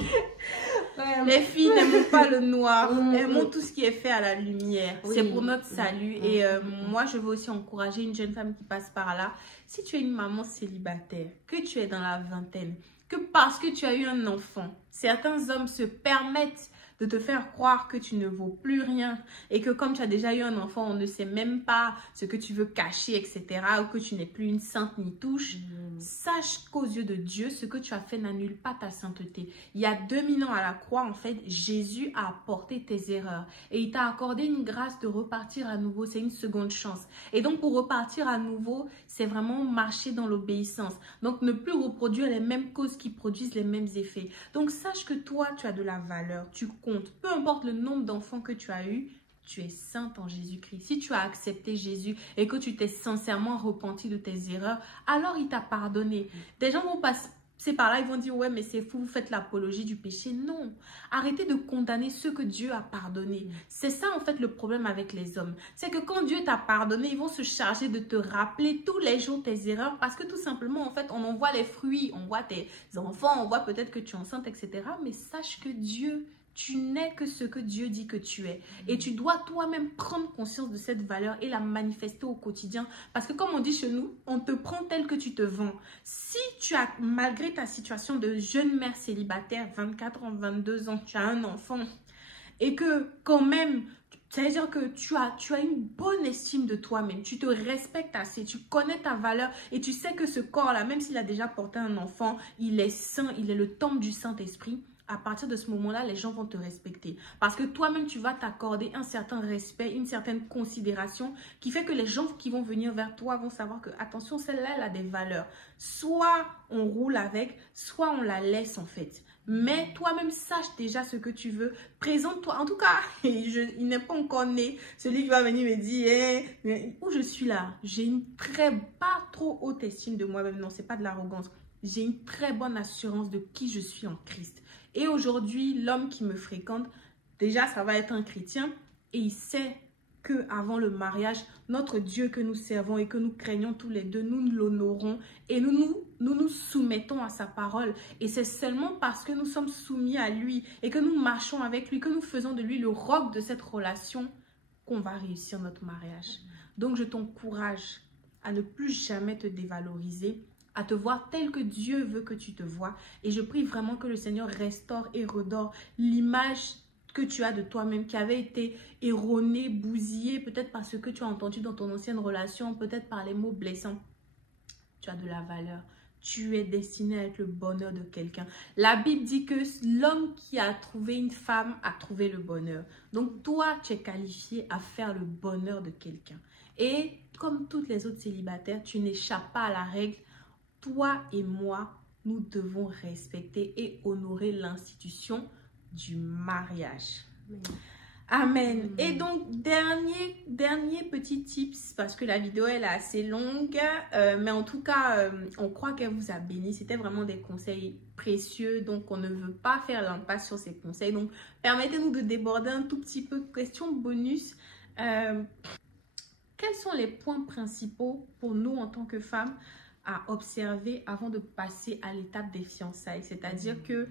Les filles n'aiment pas le noir, aiment tout ce qui est fait à la lumière. C'est pour notre salut. Et moi, je veux aussi encourager une jeune femme qui passe par là. Si tu es une maman célibataire, que tu es dans la vingtaine, que parce que tu as eu un enfant, certains hommes se permettent de te faire croire que tu ne vaux plus rien et que comme tu as déjà eu un enfant, on ne sait même pas ce que tu veux cacher, etc. ou que tu n'es plus une sainte ni touche. Sache qu'aux yeux de Dieu, ce que tu as fait n'annule pas ta sainteté. Il y a 2000 ans à la croix, en fait, Jésus a porté tes erreurs et il t'a accordé une grâce de repartir à nouveau. C'est une seconde chance. Et donc, pour repartir à nouveau, c'est vraiment marcher dans l'obéissance. Donc, ne plus reproduire les mêmes causes qui produisent les mêmes effets. Donc, sache que toi, tu as de la valeur. Tu comptes. Peu importe le nombre d'enfants que tu as eu, tu es sainte en Jésus-Christ. Si tu as accepté Jésus et que tu t'es sincèrement repenti de tes erreurs, alors il t'a pardonné. Des gens vont passer par là, ils vont dire « Ouais, mais c'est fou, vous faites l'apologie du péché. » Non, arrêtez de condamner ceux que Dieu a pardonnés. C'est ça en fait le problème avec les hommes. C'est que quand Dieu t'a pardonné, ils vont se charger de te rappeler tous les jours tes erreurs parce que tout simplement, en fait, on en voit les fruits, on voit tes enfants, on voit peut-être que tu es enceinte, etc. Mais sache que Dieu... Tu n'es que ce que Dieu dit que tu es. Et tu dois toi-même prendre conscience de cette valeur et la manifester au quotidien. Parce que comme on dit chez nous, on te prend tel que tu te vends. Si tu as, malgré ta situation de jeune mère célibataire, 24 ans, 22 ans, tu as un enfant, et que quand même, ça veut dire que tu as une bonne estime de toi-même, tu te respectes assez, tu connais ta valeur et tu sais que ce corps-là, même s'il a déjà porté un enfant, il est saint, il est le temple du Saint-Esprit. À partir de ce moment-là, les gens vont te respecter. Parce que toi-même, tu vas t'accorder un certain respect, une certaine considération qui fait que les gens qui vont venir vers toi vont savoir que, attention, celle-là, elle a des valeurs. Soit on roule avec, soit on la laisse en fait. Mais toi-même, sache déjà ce que tu veux. Présente-toi. En tout cas, il n'est pas encore né. Celui qui va venir me dire, où je suis là, j'ai une pas trop haute estime de moi-même. Non, c'est pas de l'arrogance. J'ai une très bonne assurance de qui je suis en Christ. Et aujourd'hui, l'homme qui me fréquente, déjà, ça va être un chrétien et il sait qu'avant le mariage, notre Dieu que nous servons et que nous craignons tous les deux, nous l'honorons et nous soumettons à sa parole. Et c'est seulement parce que nous sommes soumis à lui et que nous marchons avec lui, que nous faisons de lui le roc de cette relation, qu'on va réussir notre mariage. Donc, je t'encourage à ne plus jamais te dévaloriser, à te voir tel que Dieu veut que tu te vois. Et je prie vraiment que le Seigneur restaure et redore l'image que tu as de toi-même, qui avait été erronée, bousillée, peut-être par ce que tu as entendu dans ton ancienne relation, peut-être par les mots blessants. Tu as de la valeur. Tu es destiné à être le bonheur de quelqu'un. La Bible dit que l'homme qui a trouvé une femme a trouvé le bonheur. Donc toi, tu es qualifié à faire le bonheur de quelqu'un. Et comme toutes les autres célibataires, tu n'échappes pas à la règle. Toi et moi, nous devons respecter et honorer l'institution du mariage. Amen. Et donc, dernier petit tips, parce que la vidéo, elle est assez longue, mais en tout cas, on croit qu'elle vous a béni. C'était vraiment des conseils précieux, donc on ne veut pas faire l'impasse sur ces conseils. Donc, permettez-nous de déborder un tout petit peu. Question bonus. Quels sont les points principaux pour nous en tant que femmes à observer avant de passer à l'étape des fiançailles? C'est-à-dire que,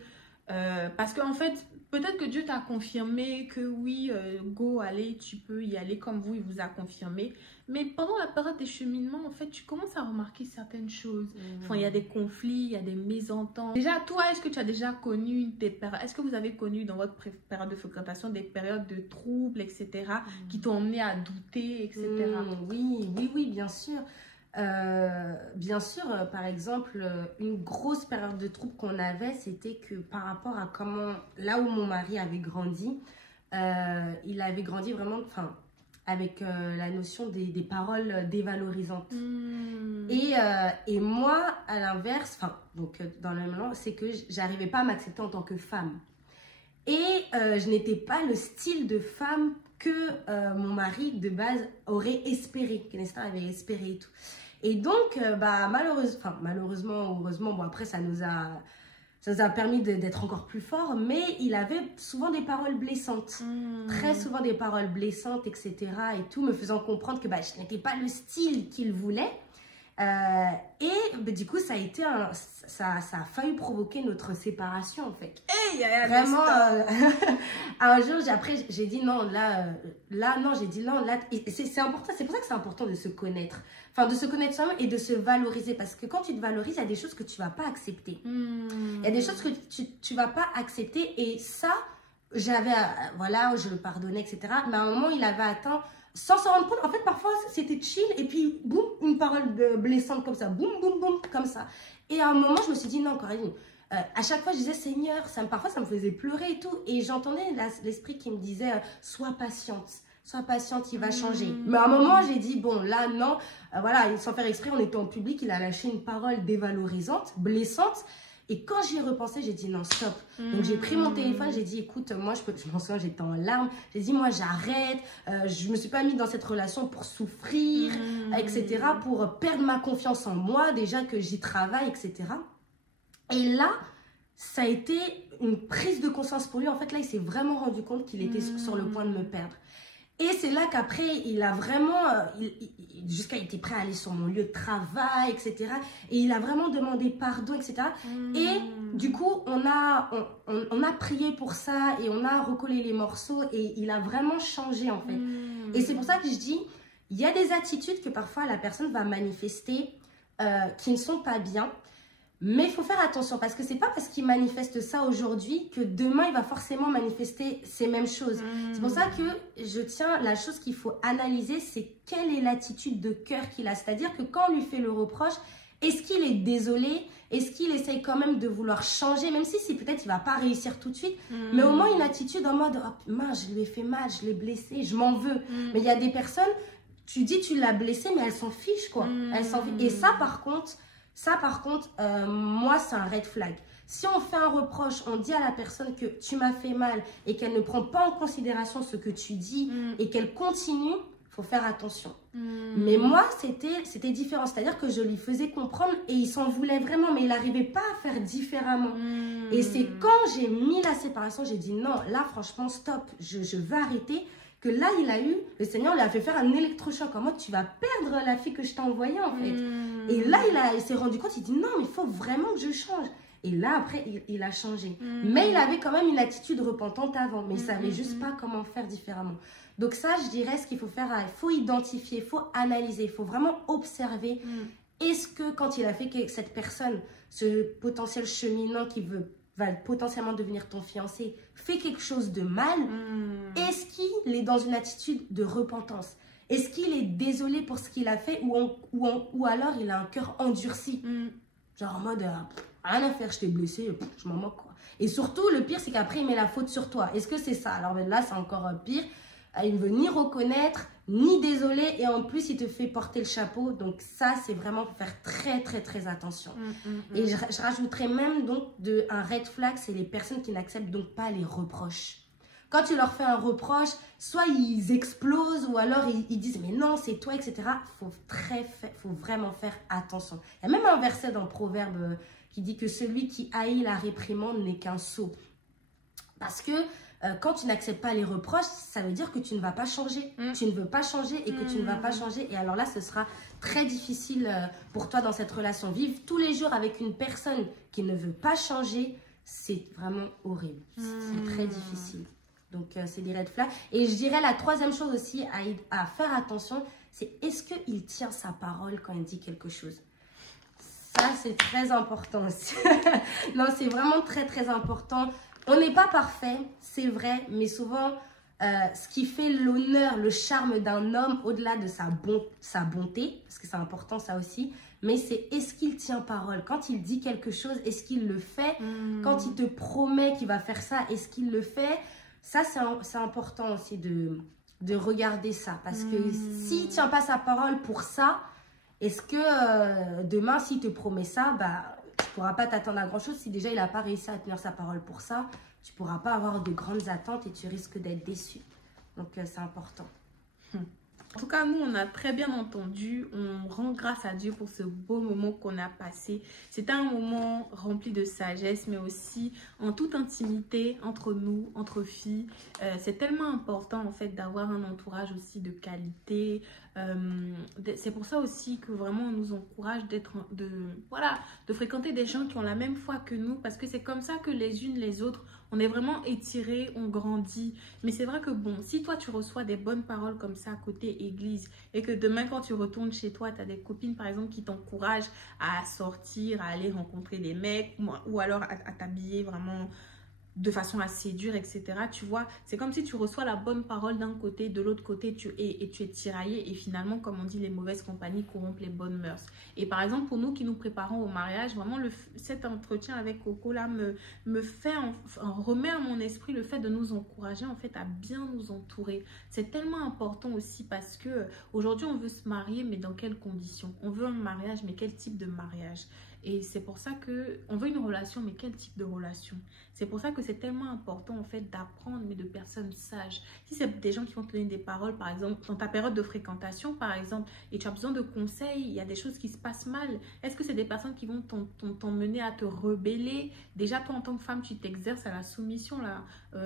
parce qu'en fait, peut-être que Dieu t'a confirmé que oui, go, allez, tu peux y aller comme vous, il vous a confirmé. Mais pendant la période des cheminements, en fait, tu commences à remarquer certaines choses. Enfin, il y a des conflits, il y a des mésententes. Déjà, toi, est-ce que tu as déjà connu des périodes, est-ce que vous avez connu dans votre période de fréquentation des périodes de troubles, etc., qui t'ont emmené à douter, etc. Oui, bien sûr. Bien sûr, par exemple, une grosse période de trouble qu'on avait, c'était que par rapport à comment, là où mon mari avait grandi, il avait grandi vraiment, enfin, avec la notion des paroles dévalorisantes. Et moi, à l'inverse, enfin, donc dans le même sens, c'est que j'arrivais pas à m'accepter en tant que femme. Et je n'étais pas le style de femme que mon mari de base aurait espéré, que Nestor avait espéré et tout. Et donc, malheureusement, heureusement, bon après ça nous a permis d'être encore plus forts, mais il avait souvent des paroles blessantes, très souvent des paroles blessantes, etc. et tout, me faisant comprendre que je n'étais pas le style qu'il voulait. Du coup, ça a été ça a failli provoquer notre séparation en fait. Vraiment, un jour, après, j'ai dit non, non, j'ai dit non, là, c'est important, c'est pour ça que c'est important de se connaître. Enfin, de se connaître soi-même et de se valoriser. Parce que quand tu te valorises, il y a des choses que tu ne vas pas accepter. Il y a des choses que tu ne vas pas accepter. Et ça, voilà, je le pardonnais, etc. Mais à un moment, il avait atteint, sans s'en rendre compte, en fait, parfois, c'était chill. Et puis, boum, une parole blessante comme ça. Boum, boum, boum, comme ça. Et à un moment, je me suis dit, non, Coraline, à chaque fois, je disais, Seigneur, parfois, ça me faisait pleurer et tout. Et j'entendais l'esprit qui me disait, sois patiente. Sois patiente, il va changer. Mais à un moment, j'ai dit, bon, là, non. Voilà, sans faire exprès, on était en public, il a lâché une parole dévalorisante, blessante. Et quand j'y ai repensé, j'ai dit, non, stop. Donc, j'ai pris mon téléphone, j'ai dit, écoute, moi, je m'en souviens, j'étais en larmes. J'ai dit, moi, j'arrête. Je me suis pas mise dans cette relation pour souffrir, etc., pour perdre ma confiance en moi, déjà que j'y travaille, etc. Et là, ça a été une prise de conscience pour lui. En fait, là, il s'est vraiment rendu compte qu'il était sur le point de me perdre. Et c'est là qu'après, il a vraiment, jusqu'à il était prêt à aller sur mon lieu de travail, etc. Et il a vraiment demandé pardon, etc. Et du coup, on a prié pour ça et on a recollé les morceaux et il a vraiment changé en fait. Et c'est pour ça que je dis, il y a des attitudes que parfois la personne va manifester qui ne sont pas bien. Mais il faut faire attention parce que c'est pas parce qu'il manifeste ça aujourd'hui que demain il va forcément manifester ces mêmes choses. C'est pour ça que je tiens, la chose qu'il faut analyser, c'est quelle est l'attitude de cœur qu'il a. C'est-à-dire que quand on lui fait le reproche, est-ce qu'il est désolé? Est-ce qu'il essaye quand même de vouloir changer? Même si peut-être il va pas réussir tout de suite, mais au moins une attitude en mode oh, mince, je lui ai fait mal, je l'ai blessé, je m'en veux. Mais il y a des personnes, tu dis tu l'as blessé, mais elles s'en fichent quoi. Elles s'en fichent. Et ça par contre, moi, c'est un red flag. Si on fait un reproche, on dit à la personne que tu m'as fait mal et qu'elle ne prend pas en considération ce que tu dis et qu'elle continue, il faut faire attention. Mais moi, c'était différent. C'est-à-dire que je lui faisais comprendre et il s'en voulait vraiment, mais il n'arrivait pas à faire différemment. Et c'est quand j'ai mis la séparation, j'ai dit non, là, franchement, stop, je veux arrêter. Que là, le Seigneur lui a fait faire un électrochoc. En mode, tu vas perdre la fille que je t'ai envoyée, en fait. Et là, il s'est rendu compte, il dit, non, mais il faut vraiment que je change. Et là, après, il a changé. Mais il avait quand même une attitude repentante avant. Mais il ne savait juste pas comment faire différemment. Donc ça, je dirais, ce qu'il faut faire, il faut identifier, il faut analyser, il faut vraiment observer. Est-ce que quand il a fait que cette personne, ce potentiel cheminant qui va potentiellement devenir ton fiancé, fait quelque chose de mal, est-ce qu'il est dans une attitude de repentance? Est-ce qu'il est désolé pour ce qu'il a fait ou alors il a un cœur endurci? Genre en mode, rien à faire, je t'ai blessé, je m'en moque quoi. Et surtout, le pire, c'est qu'après, il met la faute sur toi. Est-ce que c'est ça? Alors là, c'est encore pire. Il ne veut ni reconnaître, ni désolé, et en plus, il te fait porter le chapeau. Donc ça, c'est vraiment faire très, très, très attention. Et je rajouterais même donc un red flag, c'est les personnes qui n'acceptent donc pas les reproches. Quand tu leur fais un reproche, soit ils explosent ou alors ils disent mais non, c'est toi, etc. Faut vraiment faire attention. Il y a même un verset dans Proverbe qui dit que celui qui haït la réprimande n'est qu'un sot. Parce que quand tu n'acceptes pas les reproches, ça veut dire que tu ne vas pas changer. Tu ne veux pas changer et que tu ne vas pas changer. Et alors là, ce sera très difficile pour toi dans cette relation. Vivre tous les jours avec une personne qui ne veut pas changer, c'est vraiment horrible. C'est très difficile. Donc, c'est des red flags. Et je dirais la troisième chose aussi à faire attention, c'est est-ce qu'il tient sa parole quand il dit quelque chose? Ça, c'est très important aussi. Non, c'est vraiment très, très important. On n'est pas parfait, c'est vrai, mais souvent, ce qui fait l'honneur, le charme d'un homme, au-delà de sa bonté, parce que c'est important ça aussi, mais c'est est-ce qu'il tient parole? Quand il dit quelque chose, est-ce qu'il le fait? Quand il te promet qu'il va faire ça, est-ce qu'il le fait? Ça, c'est important aussi de regarder ça. Parce que s'il ne tient pas sa parole pour ça, est-ce que demain, s'il te promet ça, bah, tu ne pourras pas t'attendre à grand-chose. Si déjà, il n'a pas réussi à tenir sa parole pour ça, tu ne pourras pas avoir de grandes attentes et tu risques d'être déçu. Donc, c'est important. En tout cas, nous, on a très bien entendu. On rend grâce à Dieu pour ce beau moment qu'on a passé. C'était un moment rempli de sagesse, mais aussi en toute intimité entre nous, entre filles. C'est tellement important, en fait, d'avoir un entourage aussi de qualité. C'est pour ça aussi que vraiment, on nous encourage de fréquenter des gens qui ont la même foi que nous. Parce que c'est comme ça que les unes les autres, on est vraiment étirés, on grandit. Mais c'est vrai que bon, si toi, tu reçois des bonnes paroles comme ça à côté église et que demain, quand tu retournes chez toi, tu as des copines, par exemple, qui t'encouragent à sortir, à aller rencontrer des mecs ou alors à t'habiller vraiment de façon à séduire, etc. Tu vois, c'est comme si tu reçois la bonne parole d'un côté, de l'autre côté, tu es tiraillé et finalement, comme on dit, les mauvaises compagnies corrompent les bonnes mœurs. Et par exemple, pour nous qui nous préparons au mariage, vraiment, cet entretien avec Coco là remet à mon esprit le fait de nous encourager en fait à bien nous entourer. C'est tellement important aussi parce que aujourd'hui, on veut se marier, mais dans quelles conditions? On veut un mariage, mais quel type de mariage? Et c'est pour ça qu'on veut une relation, mais quel type de relation? C'est pour ça que c'est tellement important en fait d'apprendre, mais de personnes sages. Si c'est des gens qui vont te donner des paroles, par exemple, dans ta période de fréquentation, par exemple, et tu as besoin de conseils, il y a des choses qui se passent mal. Est-ce que c'est des personnes qui vont t'emmener à te rebeller? Déjà, toi, en tant que femme, tu t'exerces à la soumission, là,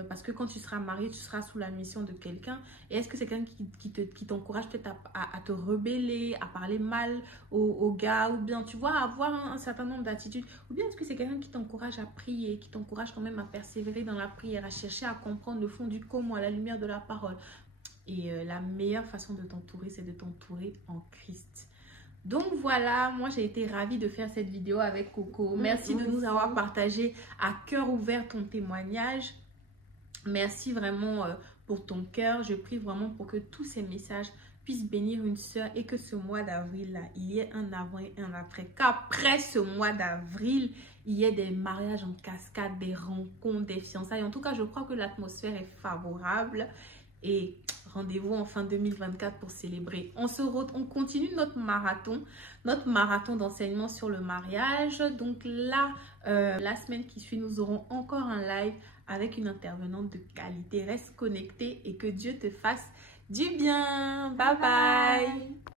parce que quand tu seras mariée, tu seras sous la mission de quelqu'un. Et est-ce que c'est quelqu'un qui t'encourage peut-être à te rebeller, à parler mal aux gars, ou bien, tu vois, à avoir un certain nombre d'attitudes? Ou bien est-ce que c'est quelqu'un qui t'encourage à prier, qui t'encourage quand même à persévérer dans la prière, à chercher à comprendre le fond du comment, à la lumière de la parole? Et la meilleure façon de t'entourer, c'est de t'entourer en Christ. Donc voilà, moi j'ai été ravie de faire cette vidéo avec Coco. Merci de nous avoir partagé à cœur ouvert ton témoignage. Merci vraiment pour ton cœur. Je prie vraiment pour que tous ces messages puissent bénir une sœur et que ce mois d'avril, il y ait un avant et un après. Qu'après ce mois d'avril, il y ait des mariages en cascade, des rencontres, des fiançailles. En tout cas, je crois que l'atmosphère est favorable. Et rendez-vous en fin 2024 pour célébrer. On continue notre marathon d'enseignement sur le mariage. Donc là, la semaine qui suit, nous aurons encore un live avec une intervenante de qualité. Reste connecté et que Dieu te fasse du bien. Bye bye.